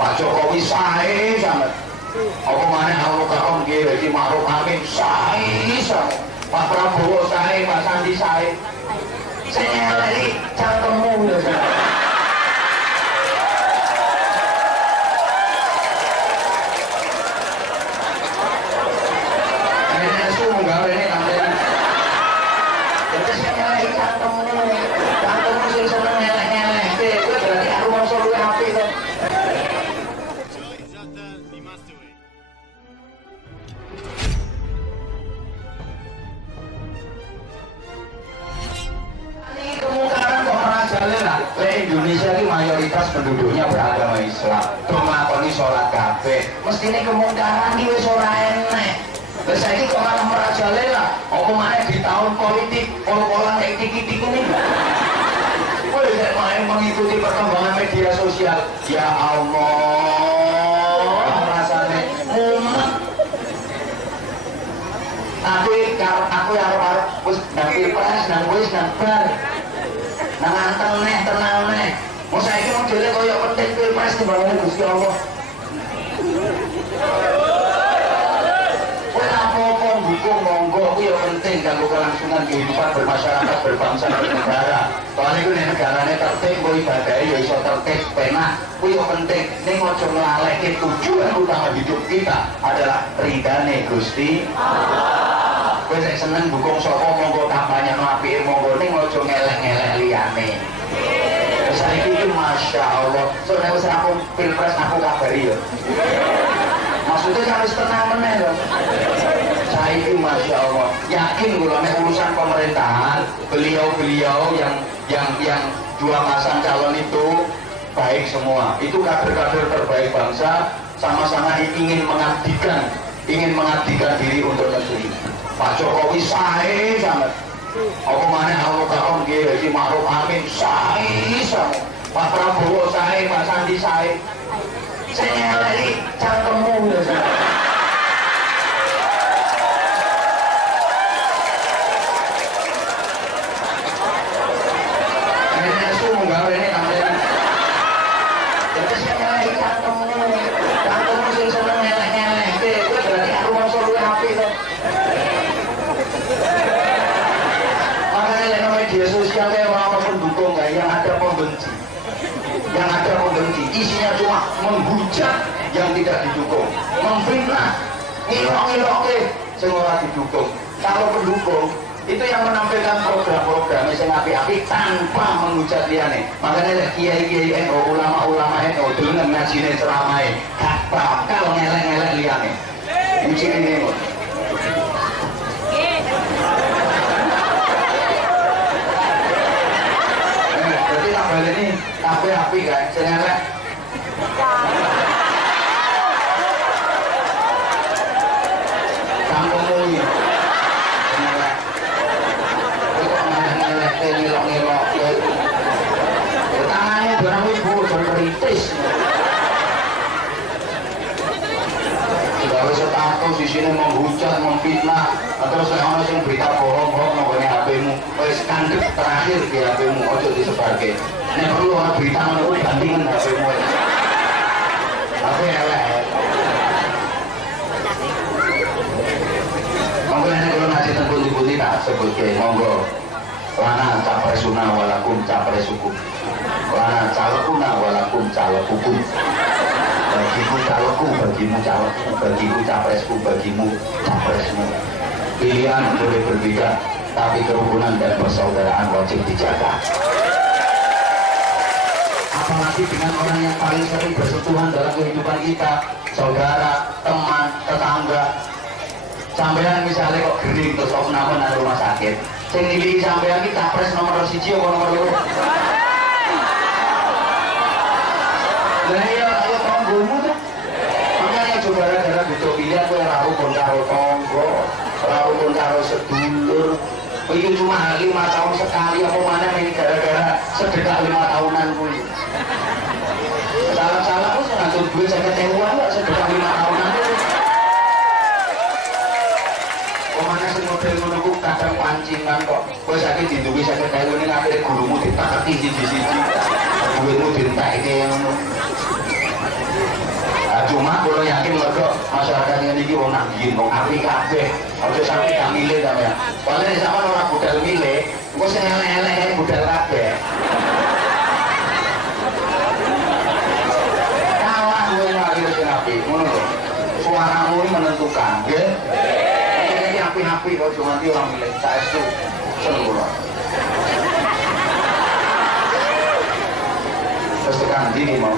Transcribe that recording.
Pak Jokowi sae sangat. Apa maneh Allah kakon nggih Haji Ma'ruf Amin sae sangat. Pak Prabowo sae, Pak Sandi sae. Sing elek cangkemmu lho. Indonesia ini mayoritas penduduknya beragama Islam, melakoni sholat kabeh. Mestine kemungkaran iki wis ora enek. Lah saiki kok malah merajalela, apa maneh di tahun politik, pol-polan kayak tik-tik ini. Boleh saya main mengikuti perkembangan media sosial. Ya Allah, rasanya mumet. Aku harap wis nang pilpres, nang wis nang bar. Nang anteng neh, tenang neh. Mau saiki modele koyo penting pilpres timbangane Gusti Allah. Kowe apa-apa dukung monggo kuwi yo penting kanggo kelangsungan kehidupan bermasyarakat, berbangsa, bernegara. Soale iku nek negarane tertib, kowe ibadahe yo iso tertib, penak. Kuwi yo penting. Ning aja nglaleke tujuan utama hidup kita adalah ridane Gusti Allah. Kowe sing seneng dukung sapa monggo kampanye apike monggo ning aja ngelek-ngelek liyane. Saiki iki Masya Allah, soalnya wis aku pilpres aku kabari yo. Maksudnya kan wis tenang meneh lho. Saiki Masya Allah, yakin kula nek urusan pemerintahan, beliau-beliau yang dua pasang calon itu baik semua. Itu kader-kader terbaik bangsa, sama-sama ingin mengabdikan diri untuk negeri. Pak Jokowi sae sangat. Apa maneh Allah kakon nggih Haji Ma'ruf Amin sae sangat. Pak Prabowo sae, Pak Sandi sae. Sing elek cangkemmu lho. Nenek sumu gawe ini tambahan. Jadi sing elek cangkemmu. Cangkemmu sing seneng elek-elek. Kuwi berarti aku mongso luwih apik to. Media sosialnya orang pendukung yang ada pembenci, isinya cuma menghujat yang tidak didukung, memfitnah, ngilok-ngilok semua didukung. Kalau pendukung itu yang menampilkan program-program yang api-api tanpa menghujat liane. Makanya kiai-kiai NU, ulama-ulama NU dengan ngajine ceramai gak bakal ngelek-ngelek liane. Uji ini ini api-api kan, senelek. Kampungmu ini senelek. Itu ngelek, ngilok-ngilok. Tangannya barang ibu, berkeritis. Sudah wis status di sini menghujat, memfitnah. Terus orang yang berita bohong-bohong mengenai HP-mu, wis kandek terakhir di HP-mu, ojo disebarke. Nek perlu ana berita ngono bandingan HP-mu. Tapi elek. Monggo nek kula ngasih tembung-tembung tak sebutke monggo. Lana capresuna walakum capresukum. Lana caleguna walakum caleghukum. Bagimu calegku, bagimu calegku, bagimu capresku, bagimu capresmu. Pilihan boleh berbeda, tapi kerukunan dan persaudaraan wajib dijaga. Apalagi dengan orang yang paling sering bersentuhan dalam kehidupan kita, saudara, teman, tetangga. Sampean misalnya kok gering terus kok kenapa nang rumah sakit, sing nilai sampean iki capres nomor 1 apa nomor 2? Lah iya ayo tonggomu tuh. Makanya coba gara-gara butuh pilihan kowe ora rukun karo tonggo, ora rukun karo sedulur. Iki cuma 5 tahun sekali apa mana ini gara-gara sedekah 5 tahunan kuwi. Salah-salah aku ngatur duit 50.000 kok sedekah 5 tahunan. Kemana sih model menunggu kadang pancingan kok. Kowe sakit diduwi 50.000 ini akhirnya gurumu ditaketi siji-siji. Duitmu dintek iki ngono. biyen wong apik kabeh. Aja sampe gak milih ta ya. Soale nek sampean ora budal milih, engko sing elek-elek budal kabeh. Kalah kowe mari sing apik, ngono lho. Suaramu menentukan, nggih. Iki apik-apik kok cuma nganti ora milih saestu. Seneng kula. Terus tekan ndi mau?